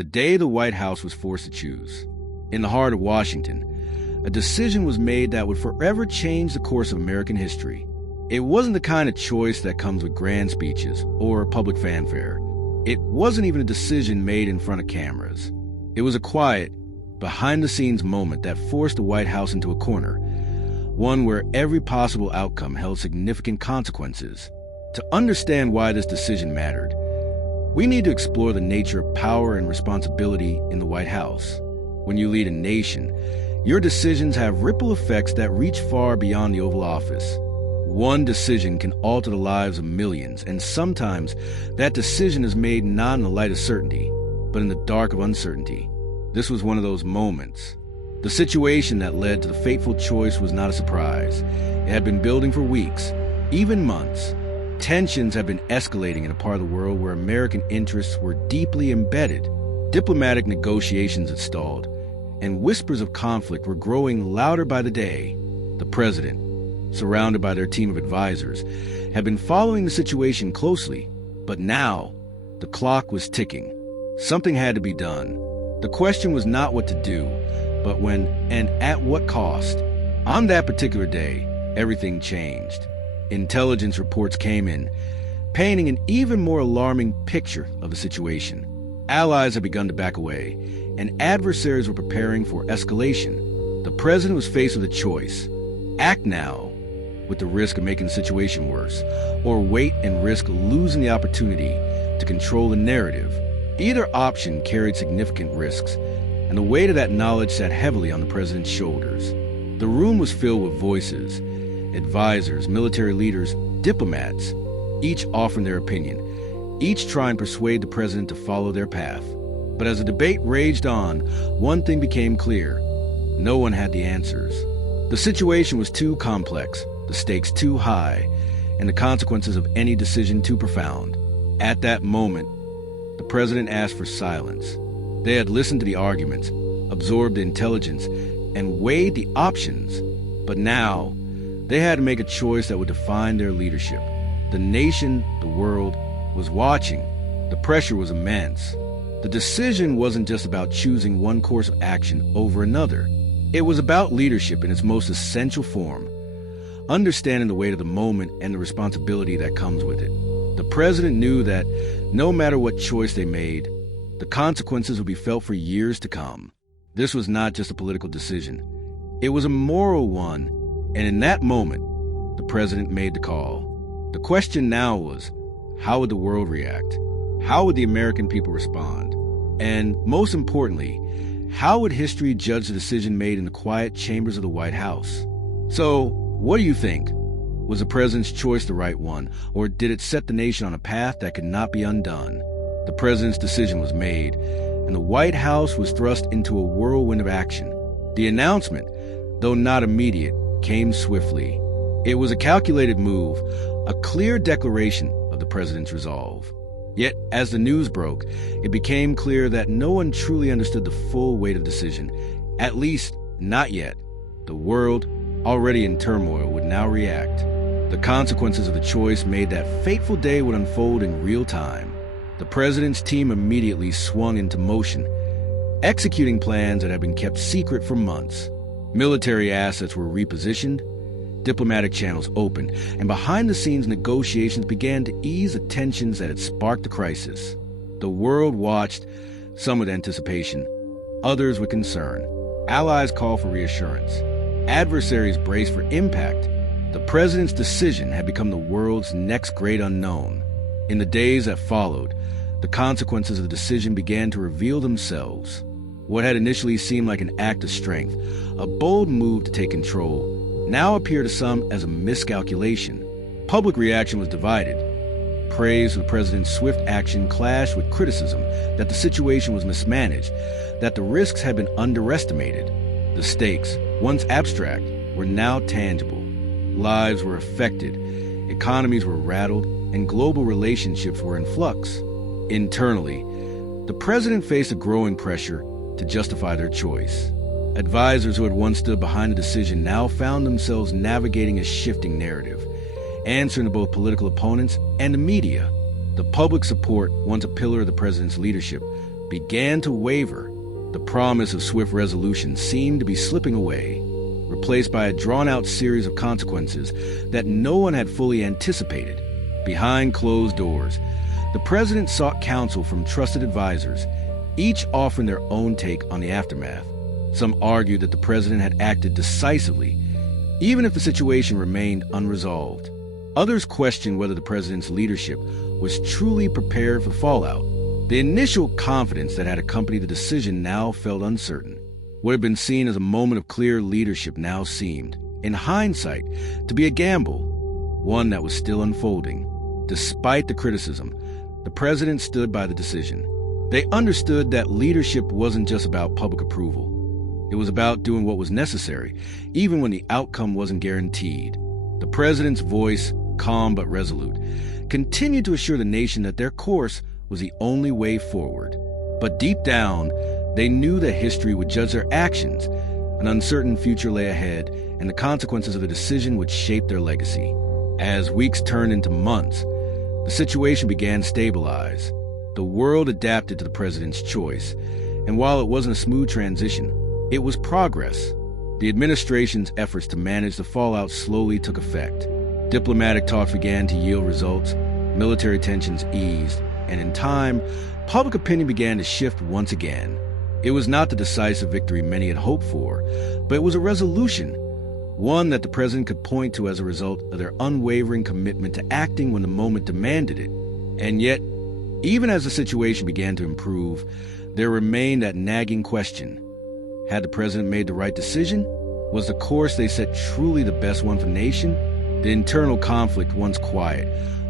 the day the White House was forced to choose. In the heart of Washington, a decision was made that would forever change the course of American history. It wasn't the kind of choice that comes with grand speeches or public fanfare. It wasn't even a decision made in front of cameras. It was a quiet, behind-the-scenes moment that forced the White House into a corner, one where every possible outcome held significant consequences. To understand why this decision mattered, we need to explore the nature of power and responsibility in the White House. When you lead a nation, your decisions have ripple effects that reach far beyond the Oval Office. One decision can alter the lives of millions, and sometimes that decision is made not in the light of certainty, but in the dark of uncertainty. This was one of those moments. The situation that led to the fateful choice was not a surprise. It had been building for weeks, even months. Tensions had been escalating in a part of the world where American interests were deeply embedded. Diplomatic negotiations had stalled, and whispers of conflict were growing louder by the day. The president, surrounded by their team of advisors, had been following the situation closely, but now the clock was ticking. Something had to be done. The question was not what to do, but when and at what cost. On that particular day, everything changed. Intelligence reports came in, painting an even more alarming picture of the situation. Allies had begun to back away, and adversaries were preparing for escalation. The president was faced with a choice: act now, with the risk of making the situation worse, or wait and risk losing the opportunity to control the narrative. Either option carried significant risks, and the weight of that knowledge sat heavily on the president's shoulders. The room was filled with voices: advisors, military leaders, diplomats, each offering their opinion, each trying to persuade the president to follow their path. But as the debate raged on, one thing became clear: no one had the answers. The situation was too complex, the stakes too high, and the consequences of any decision too profound. At that moment, the president asked for silence. They had listened to the arguments, absorbed the intelligence, and weighed the options. But now, they had to make a choice that would define their leadership. The nation, the world, was watching. The pressure was immense. The decision wasn't just about choosing one course of action over another. It was about leadership in its most essential form, understanding the weight of the moment and the responsibility that comes with it. The president knew that no matter what choice they made, the consequences would be felt for years to come. This was not just a political decision. It was a moral one, and in that moment, the president made the call. The question now was, how would the world react? How would the American people respond? And most importantly, how would history judge the decision made in the quiet chambers of the White House? So, what do you think? Was the president's choice the right one, or did it set the nation on a path that could not be undone? The president's decision was made, and the White House was thrust into a whirlwind of action. The announcement, though not immediate, came swiftly. It was a calculated move, a clear declaration of the president's resolve. Yet, as the news broke, it became clear that no one truly understood the full weight of the decision, at least not yet. The world, already in turmoil, would now react. The consequences of the choice made that fateful day would unfold in real time. The president's team immediately swung into motion, executing plans that had been kept secret for months. Military assets were repositioned, diplomatic channels opened, and behind-the-scenes negotiations began to ease the tensions that had sparked the crisis. The world watched, some with anticipation, others with concern. Allies called for reassurance. Adversaries braced for impact. The president's decision had become the world's next great unknown. In the days that followed, the consequences of the decision began to reveal themselves. What had initially seemed like an act of strength, a bold move to take control, now appeared to some as a miscalculation. Public reaction was divided. Praise for the president's swift action clashed with criticism that the situation was mismanaged, that the risks had been underestimated. The stakes, once abstract, were now tangible. Lives were affected, economies were rattled, and global relationships were in flux. Internally, the president faced a growing pressure to justify their choice. Advisors who had once stood behind the decision now found themselves navigating a shifting narrative, answering to both political opponents and the media. The public support, once a pillar of the president's leadership, began to waver. The promise of swift resolution seemed to be slipping away, replaced by a drawn-out series of consequences that no one had fully anticipated. Behind closed doors, the president sought counsel from trusted advisors, each offering their own take on the aftermath. Some argued that the president had acted decisively, even if the situation remained unresolved. Others questioned whether the president's leadership was truly prepared for fallout. The initial confidence that had accompanied the decision now felt uncertain. What had been seen as a moment of clear leadership now seemed, in hindsight, to be a gamble, one that was still unfolding. Despite the criticism, the president stood by the decision. They understood that leadership wasn't just about public approval. It was about doing what was necessary, even when the outcome wasn't guaranteed. The president's voice, calm but resolute, continued to assure the nation that their course was the only way forward. But deep down, they knew that history would judge their actions. An uncertain future lay ahead, and the consequences of the decision would shape their legacy. As weeks turned into months, the situation began to stabilize. The world adapted to the president's choice, and while it wasn't a smooth transition, it was progress. The administration's efforts to manage the fallout slowly took effect. Diplomatic talks began to yield results, military tensions eased, and in time, public opinion began to shift once again. It was not the decisive victory many had hoped for, but it was a resolution, one that the president could point to as a result of their unwavering commitment to acting when the moment demanded it. And yet, even as the situation began to improve, there remained that nagging question. Had the president made the right decision? Was the course they set truly the best one for the nation? The internal conflict, once quiet,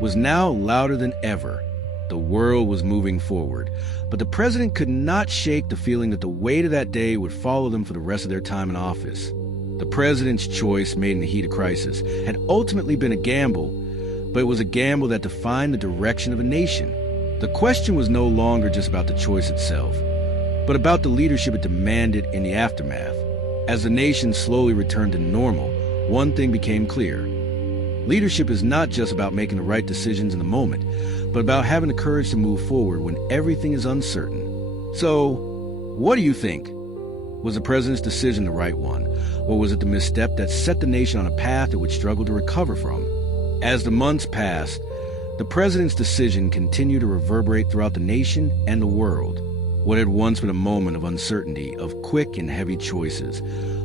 was now louder than ever. The world was moving forward, but the president could not shake the feeling that the weight of that day would follow them for the rest of their time in office. The president's choice, made in the heat of crisis, had ultimately been a gamble, but it was a gamble that defined the direction of a nation. The question was no longer just about the choice itself, but about the leadership it demanded in the aftermath. As the nation slowly returned to normal, one thing became clear. Leadership is not just about making the right decisions in the moment, but about having the courage to move forward when everything is uncertain. So, what do you think? Was the president's decision the right one, or was it the misstep that set the nation on a path it would struggle to recover from? As the months passed, the president's decision continued to reverberate throughout the nation and the world. What had once been a moment of uncertainty, of quick and heavy choices,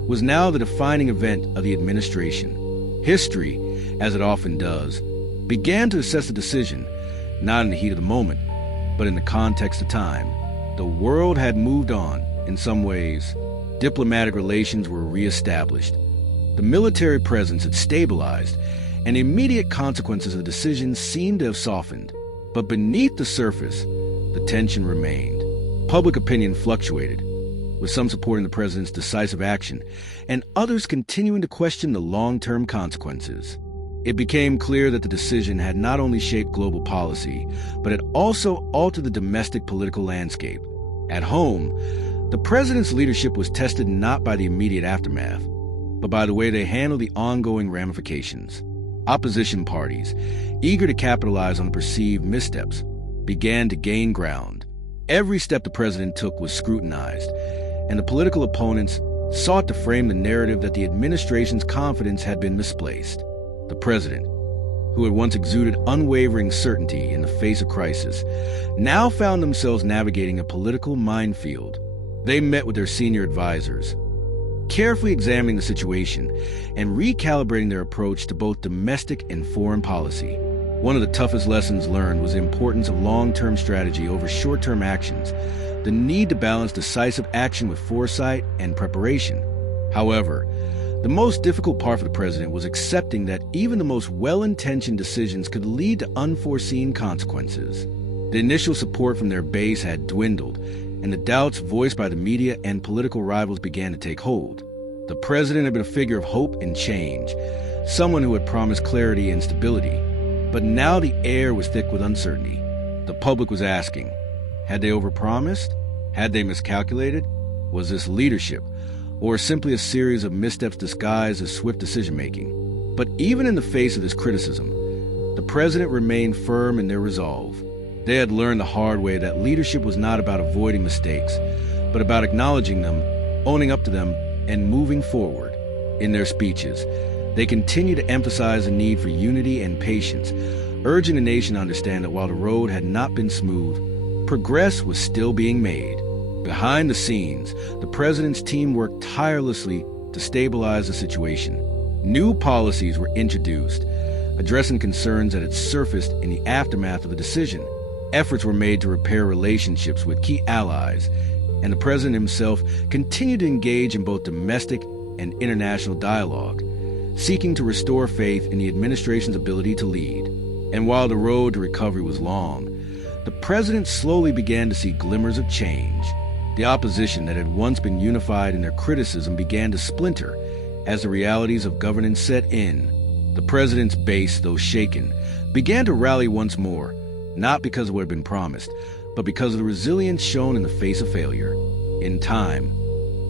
was now the defining event of the administration. History, as it often does, began to assess the decision, not in the heat of the moment, but in the context of time. The world had moved on, in some ways. Diplomatic relations were reestablished. The military presence had stabilized, and the immediate consequences of the decision seemed to have softened. But beneath the surface, the tension remained. Public opinion fluctuated, with some supporting the president's decisive action, and others continuing to question the long-term consequences. It became clear that the decision had not only shaped global policy, but had also altered the domestic political landscape. At home, the president's leadership was tested not by the immediate aftermath, but by the way they handled the ongoing ramifications. Opposition parties, eager to capitalize on the perceived missteps, began to gain ground. Every step the president took was scrutinized, and the political opponents sought to frame the narrative that the administration's confidence had been misplaced. The president, who had once exuded unwavering certainty in the face of crisis, now found themselves navigating a political minefield. They met with their senior advisors, carefully examining the situation and recalibrating their approach to both domestic and foreign policy. One of the toughest lessons learned was the importance of long-term strategy over short-term actions, the need to balance decisive action with foresight and preparation. However, the most difficult part for the president was accepting that even the most well-intentioned decisions could lead to unforeseen consequences. The initial support from their base had dwindled, and the doubts voiced by the media and political rivals began to take hold. The president had been a figure of hope and change, someone who had promised clarity and stability. But now the air was thick with uncertainty. The public was asking, had they overpromised? Had they miscalculated? Was this leadership, or simply a series of missteps disguised as swift decision-making? But even in the face of this criticism, the president remained firm in their resolve. They had learned the hard way that leadership was not about avoiding mistakes, but about acknowledging them, owning up to them, and moving forward. In their speeches, they continued to emphasize the need for unity and patience, urging the nation to understand that while the road had not been smooth, progress was still being made. Behind the scenes, the president's team worked tirelessly to stabilize the situation. New policies were introduced, addressing concerns that had surfaced in the aftermath of the decision. Efforts were made to repair relationships with key allies, and the president himself continued to engage in both domestic and international dialogue, seeking to restore faith in the administration's ability to lead. And while the road to recovery was long, the president slowly began to see glimmers of change. The opposition that had once been unified in their criticism began to splinter as the realities of governance set in. The president's base, though shaken, began to rally once more, not because of what had been promised, but because of the resilience shown in the face of failure. In time,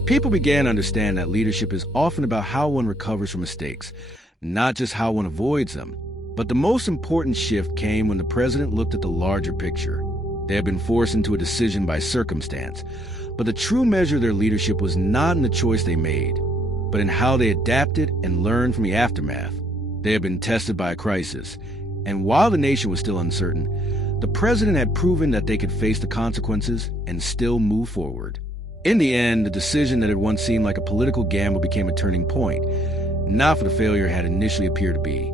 people began to understand that leadership is often about how one recovers from mistakes, not just how one avoids them. But the most important shift came when the president looked at the larger picture. They had been forced into a decision by circumstance, but the true measure of their leadership was not in the choice they made, but in how they adapted and learned from the aftermath. They had been tested by a crisis, and while the nation was still uncertain, the president had proven that they could face the consequences and still move forward. In the end, the decision that had once seemed like a political gamble became a turning point, not for the failure it had initially appeared to be,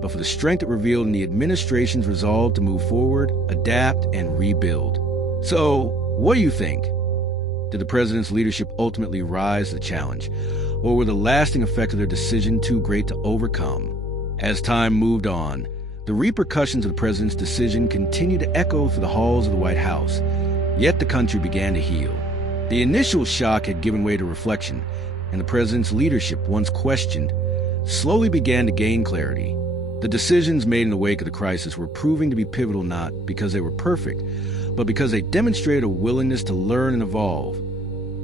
but for the strength it revealed in the administration's resolve to move forward, adapt, and rebuild. So, what do you think? Did the president's leadership ultimately rise to the challenge, or were the lasting effects of their decision too great to overcome? As time moved on, the repercussions of the president's decision continued to echo through the halls of the White House, yet the country began to heal. The initial shock had given way to reflection, and the president's leadership, once questioned, slowly began to gain clarity. The decisions made in the wake of the crisis were proving to be pivotal not because they were perfect, but because they demonstrated a willingness to learn and evolve,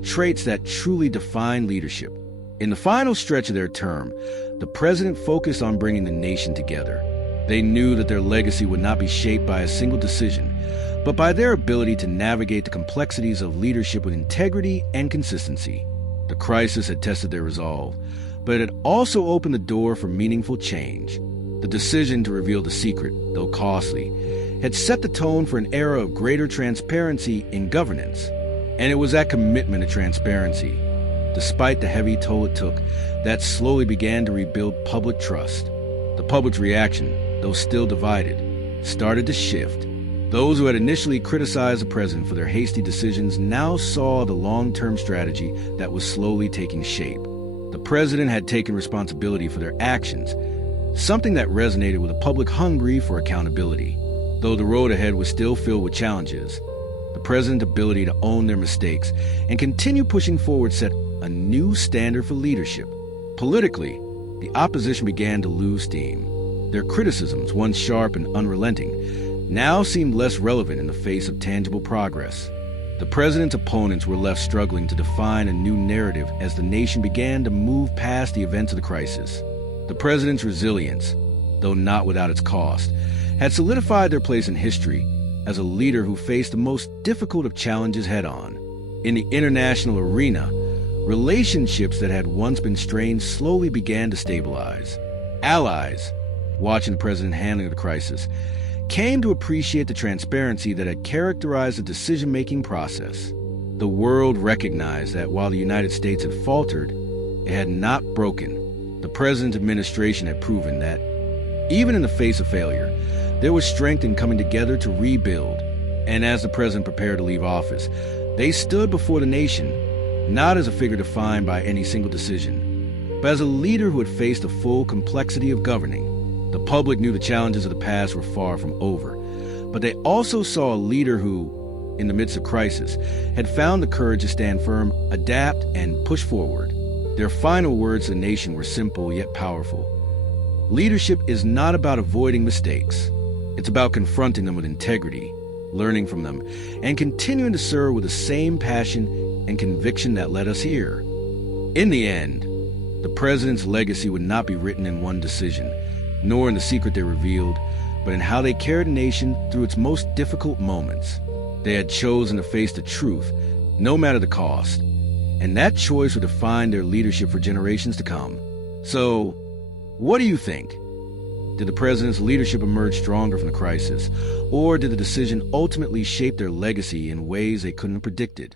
traits that truly define leadership. In the final stretch of their term, the president focused on bringing the nation together. They knew that their legacy would not be shaped by a single decision, but by their ability to navigate the complexities of leadership with integrity and consistency. The crisis had tested their resolve, but it had also opened the door for meaningful change. The decision to reveal the secret, though costly, had set the tone for an era of greater transparency in governance. And it was that commitment to transparency, despite the heavy toll it took, that slowly began to rebuild public trust. The public's reaction, though still divided, started to shift. Those who had initially criticized the president for their hasty decisions now saw the long-term strategy that was slowly taking shape. The president had taken responsibility for their actions, something that resonated with a public hungry for accountability. Though the road ahead was still filled with challenges, the president's ability to own their mistakes and continue pushing forward set a new standard for leadership. Politically, the opposition began to lose steam. Their criticisms, once sharp and unrelenting, now seemed less relevant in the face of tangible progress. The president's opponents were left struggling to define a new narrative as the nation began to move past the events of the crisis. The president's resilience, though not without its cost, had solidified their place in history as a leader who faced the most difficult of challenges head-on. In the international arena, relationships that had once been strained slowly began to stabilize. Allies, watching the president handling the crisis, came to appreciate the transparency that had characterized the decision-making process. The world recognized that while the United States had faltered, it had not broken. The president's administration had proven that, even in the face of failure, there was strength in coming together to rebuild. And as the president prepared to leave office, they stood before the nation, not as a figure defined by any single decision, but as a leader who had faced the full complexity of governing. The public knew the challenges of the past were far from over, but they also saw a leader who, in the midst of crisis, had found the courage to stand firm, adapt, and push forward. Their final words to the nation were simple yet powerful. Leadership is not about avoiding mistakes. It's about confronting them with integrity, learning from them, and continuing to serve with the same passion and conviction that led us here. In the end, the president's legacy would not be written in one decision, nor in the secret they revealed, but in how they carried a nation through its most difficult moments. They had chosen to face the truth, no matter the cost, and that choice would define their leadership for generations to come. So, what do you think? Did the president's leadership emerge stronger from the crisis, or did the decision ultimately shape their legacy in ways they couldn't have predicted?